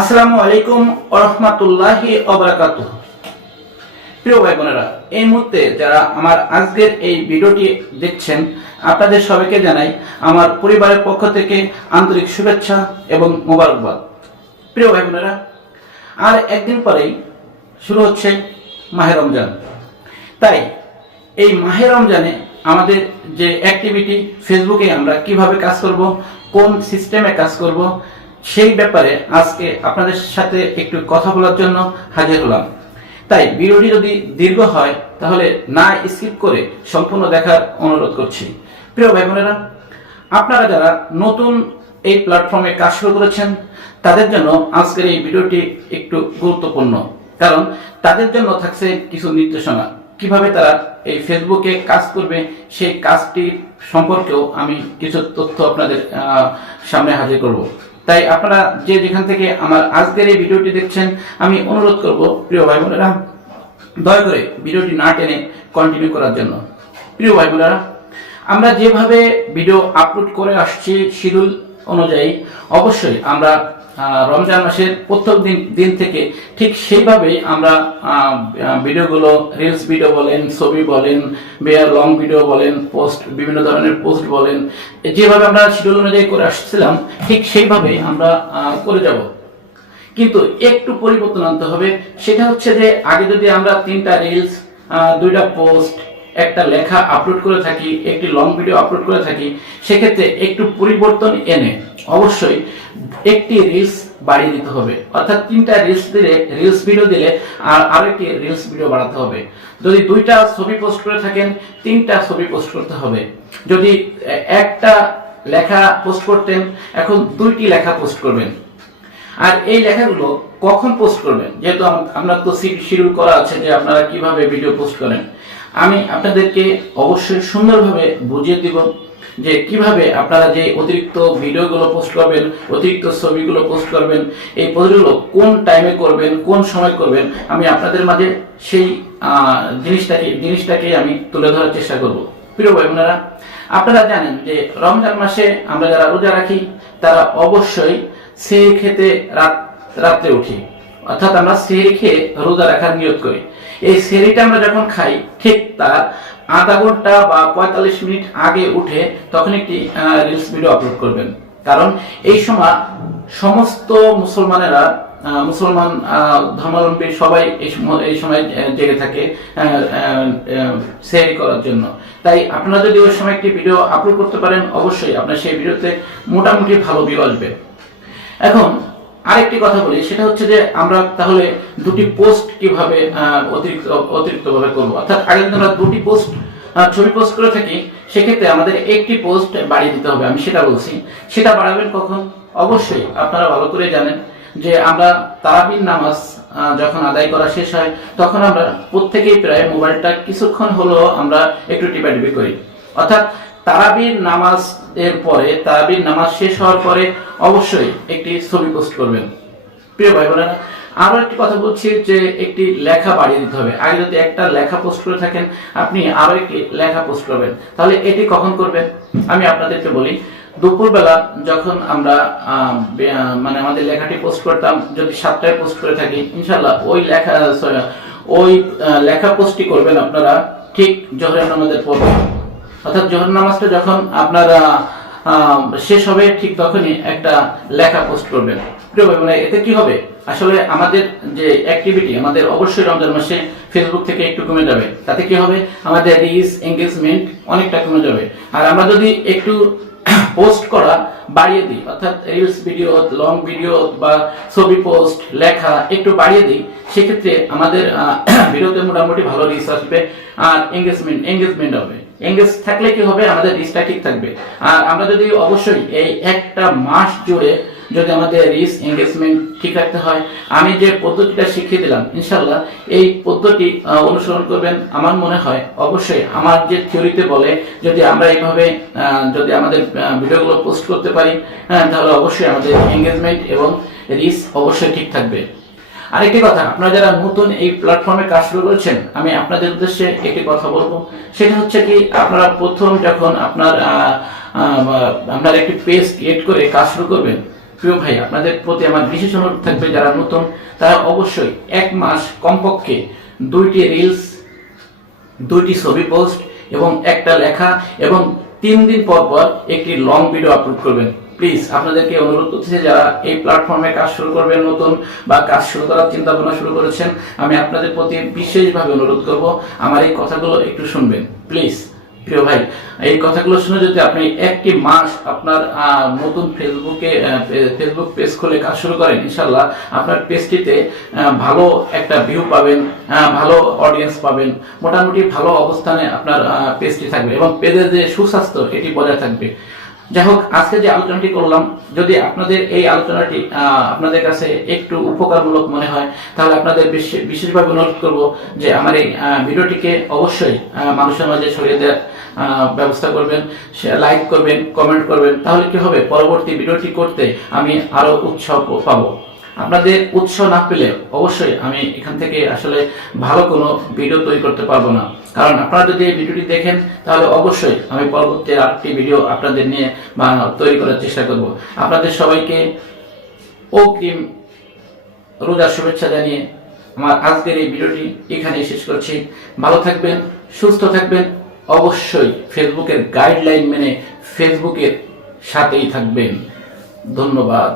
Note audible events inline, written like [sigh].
আসসালামু আলাইকুম রহমতুল্লাহি অবরাকাত প্রিয় ভাই বোনেরা, এই মুহূর্তে যারা আমার আজকের এই ভিডিওটি দেখছেন, আপনাদের সবাইকে জানাই আমার পরিবারের পক্ষ থেকে আন্তরিক শুভেচ্ছা এবং মোবারকবাদ। প্রিয় ভাই বোনেরা, আর একদিন পরেই শুরু হচ্ছে মাহে রমজান। তাই এই মাহে রমজানে আমাদের যে অ্যাক্টিভিটি ফেসবুকে আমরা কীভাবে কাজ করব, কোন সিস্টেমে কাজ করব সেই ব্যাপারে আজকে আপনাদের সাথে একটু কথা বলার জন্য হাজির হলাম। তাই ভিডিওটি যদি দীর্ঘ হয়, তাহলে না স্কিপ করে সম্পূর্ণ দেখার অনুরোধ করছি। প্রিয় ভাই বোনেরা আপনারা যারা নতুন এই প্ল্যাটফর্মে কাজ শুরু করেছেন, তাদের জন্য আজকের এই ভিডিওটি একটু গুরুত্বপূর্ণ। কারণ তাদের জন্য থাকছে কিছু নির্দেশনা। কীভাবে তারা এই ফেসবুকে কাজ করবে, সেই কাজটির সম্পর্কেও আমি কিছু তথ্য আপনাদের সামনে হাজির করব। তাই আপনারা যে যেখান থেকে আমার আজকের এই ভিডিওটি দেখছেন, আমি অনুরোধ করব, প্রিয় ভাই বোনেরা দয়া করে ভিডিওটি না টেনে কন্টিনিউ করার জন্য। প্রিয় ভাই বোনেরা আমরা যেভাবে ভিডিও আপলোড করে আসছি, শিডিউল অনুযায়ী অবশ্যই আমরা রমজান মাসের প্রত্যেক দিন দিন থেকে ঠিক সেইভাবেই আমরা ভিডিওগুলো রিলস ভিডিও বলেন, ছবি বলেন বেয়ার লং ভিডিও বলেন পোস্ট বিভিন্ন ধরনের পোস্ট বলেন, যেভাবে আমরা শিডিউল অনুযায়ী করে আসছিলাম, ঠিক সেইভাবেই আমরা করে যাব। কিন্তু একটু পরিবর্তন আনতে হবে, সেটা হচ্ছে যে আগে যদি আমরা তিনটা রিলস দুইটা পোস্ট একটা লেখা আপলোড করে থাকি, একটি লং ভিডিও আপলোড করে থাকি, সেক্ষেত্রে একটু পরিবর্তন এনে অবশ্যই একটি রিলস বাড়িয়ে দিতে হবে। অর্থাৎ তিনটা রিলস দিলে রিলস ভিডিও দিলে আর আরেকটি রিলস ভিডিও বাড়াতে হবে। যদি দুইটা ছবি পোস্ট করে থাকেন, তিনটা ছবি পোস্ট করতে হবে। যদি একটা লেখা পোস্ট করতেন, এখন দুইটি লেখা পোস্ট করবেন। আর এই লেখাগুলো কখন পোস্ট করবেন? যেহেতু আম- আমরা তো শিডিউল করা আছে যে আপনারা কীভাবে ভিডিও পোস্ট করেন। আমি আপনাদেরকে অবশ্যই সুন্দরভাবে বুঝিয়ে দিব যে কীভাবে আপনারা যে অতিরিক্ত ভিডিওগুলো পোস্ট করবেন, অতিরিক্ত ছবিগুলো পোস্ট করবেন, এই পোস্টগুলো কোন টাইমে করবেন, কোন সময় করবেন, আমি আপনাদের মাঝে সেই জিনিসটাকে জিনিসটাকে আমি তুলে ধরার চেষ্টা করব। প্রিয় ভাই বোনেরা, আপনারা জানেন যে রমজান মাসে আমরা যারা রোজা রাখি, তারা অবশ্যই সেই খেতে রাত, রাত্রে উঠি। অর্থাৎ আমরা সেহরি খেয়ে রোজা রাখার নিয়ত করি। এই সেহরিটা আমরা যখন খাই, ঠিক তার আধা ঘণ্টা বা পঁয়তাল্লিশ মিনিট আগে উঠে তখন একটি রিলস ভিডিও আপলোড করবেন। কারণ এই সময় সমস্ত মুসলমানেরা মুসলমান ধর্মাবলম্বী সবাই এই সময় জেগে থাকে সেহরি করার জন্য। তাই আপনারা যদি ওই সময় একটি ভিডিও আপলোড করতে পারেন, অবশ্যই আপনার সেই ভিডিওতে মোটামুটি ভালো ভিউ আসবে। এখন আরেকটি কথা বলি, সেটা হচ্ছে যে আমরা তাহলে দুটি পোস্ট কীভাবে অতিরিক্ত অতিরিক্ত ভাবে করব? অর্থাৎ আগে যদি আমরা দুটি পোস্ট ছবি পোস্ট করে থাকি, সেক্ষেত্রে আমাদের একটি পোস্ট বাড়িয়ে দিতে হবে, আমি সেটা বলছি। সেটা বাড়াবেন কখন? অবশ্যই, আপনারা ভালো করে জানেন যে আমরা তারাবির নামাজ যখন আদায় করা শেষ হয়, তখন আমরা প্রত্যেকেই প্রায় মোবাইলটা কিছুক্ষণ হলেও আমরা একটু টিপাটিপি করি। অর্থাৎ তারাবির নামাজ এর পরে, তারাবির নামাজ শেষ হওয়ার পরে অবশ্যই একটি ছবি পোস্ট করবেন। প্রিয় ভাই বোনেরা, আরও একটি কথা বলছি যে একটি লেখা বাড়িয়ে দিতে হবে। আগে যদি একটা লেখা পোস্ট করে থাকেন, আপনি আরও একটি লেখা পোস্ট করবেন। তাহলে এটি কখন করবেন? আমি আপনাদেরকে বলি, দুপুরবেলা যখন আমরা মানে আমাদের লেখাটি পোস্ট করতাম, যদি সাতটায় পোস্ট করে থাকি ইনশাল্লাহ ওই লেখা ওই লেখা পোস্টটি করবেন আপনারা ঠিক জহরের নামাজের পর। অর্থাৎ জোহর নামাজটা যখন আপনার শেষ হবে, ঠিক তখনই একটা লেখা পোস্ট করবেন। প্রিয় ভাই এতে কি হবে? আসলে আমাদের যে অ্যাক্টিভিটি আমাদের অবশ্যই রমজান মাসে ফেসবুক থেকে একটু কমে যাবে। তাতে কি হবে? আমাদের রিচ এঙ্গেজমেন্ট অনেকটা কমে যাবে। আর আমরা যদি একটু [coughs] পোস্ট করা বাড়িয়ে দিই, অর্থাৎ রিলস ভিডিও লং ভিডিও বা ছবি পোস্ট লেখা একটু বাড়িয়ে দিই, সেক্ষেত্রে আমাদের [coughs] ভিডিওতে মোটামুটি ভালো রিচ আসবে আর এঙ্গেজমেন্ট এঙ্গেজমেন্ট হবে। এঙ্গেজ থাকলে কি হবে? আমাদের রিচটা ঠিক থাকবে। আর আমরা যদি অবশ্যই এই একটা মাস জুড়ে যদি আমাদের রিচ এঙ্গেজমেন্ট ঠিক রাখতে হয়, আমি যে পদ্ধতিটা শিখিয়ে দিলাম ইনশাল্লাহ এই পদ্ধতি অনুসরণ করবেন। আমার মনে হয় অবশ্যই আমার যে থিওরিতে বলে, যদি আমরা এইভাবে যদি আমাদের ভিডিওগুলো পোস্ট করতে পারি হ্যাঁ তাহলে অবশ্যই আমাদের এঙ্গেজমেন্ট এবং রিচ অবশ্যই ঠিক থাকবে। আরেকটি কথা, আপনারা যারা নতুন এই প্ল্যাটফর্মে কাজ শুরু করেছেন, আমি আপনাদের উদ্দেশ্যে একটি কথা বলব। সেটা হচ্ছে কি, আপনারা প্রথম যখন আপনার আপনার একটি পেজ ক্রিয়েট করে কাজ শুরু করবেন, প্রিয় ভাই, আপনাদের প্রতি আমার বিশেষ অনুরোধ থাকবে, যারা নতুন, তারা অবশ্যই এক মাস কমপক্ষে দুইটি রিলস দুইটি ছবি পোস্ট এবং একটা লেখা এবং তিন দিন পর পর একটি লং ভিডিও আপলোড করবেন। প্লিজ আপনাদেরকে অনুরোধ করতেছি যারা এই প্ল্যাটফর্মে কাজ শুরু করবেন, নতুন বা কাজ শুরু করার চিন্তা ভাবনা শুরু করেছেন, আমি আপনাদের প্রতি বিশেষভাবে অনুরোধ করব আমার এই কথাগুলো একটু শুনবেন। প্লিজ প্রিয় ভাই, এই কথাগুলো শুনে যদি আপনি একটি মাস আপনার নতুন ফেসবুকে ফেসবুক পেজ খুলে কাজ শুরু করেন ইনশাল্লাহ আপনার পেজটিতে ভালো একটা ভিউ পাবেন ভালো অডিয়েন্স পাবেন, মোটামুটি ভালো অবস্থানে আপনার পেজটি থাকবে এবং পেজের যে সুস্বাস্থ্য, এটি বজায় থাকবে। যাই হোক আজকে যে আলোচনাটি করলাম, যদি আপনাদের এই আলোচনাটি আপনাদের কাছে একটু উপকারমূলক মনে হয়, তাহলে আপনাদের বিশেষ- বিশেষভাবে অনুরোধ করব যে আমার এই ভিডিওটিকে অবশ্যই মানুষের মাঝে ছড়িয়ে দেওয়ার ব্যবস্থা করবেন লাইক করবেন কমেন্ট করবেন, তাহলে কি হবে? পরবর্তী ভিডিওটি করতে আমি আরও উৎসাহ পাবো। আপনাদের উৎসাহ না পেলে অবশ্যই আমি এখান থেকে আসলে ভালো কোনো ভিডিও তৈরি করতে পারব না। কারণ আপনারা যদি এই ভিডিওটি দেখেন, তাহলে অবশ্যই আমি পরবর্তী আরেকটি ভিডিও আপনাদের নিয়ে বা তৈরি করার চেষ্টা করব। আপনাদের সবাইকে ও অগ্রিম রোজার শুভেচ্ছা জানিয়ে আমার আজকের এই ভিডিওটি এখানে শেষ করছি। ভালো থাকবেন, সুস্থ থাকবেন, অবশ্যই ফেসবুকের গাইডলাইন মেনে ফেসবুকের সাথেই থাকবেন। ধন্যবাদ।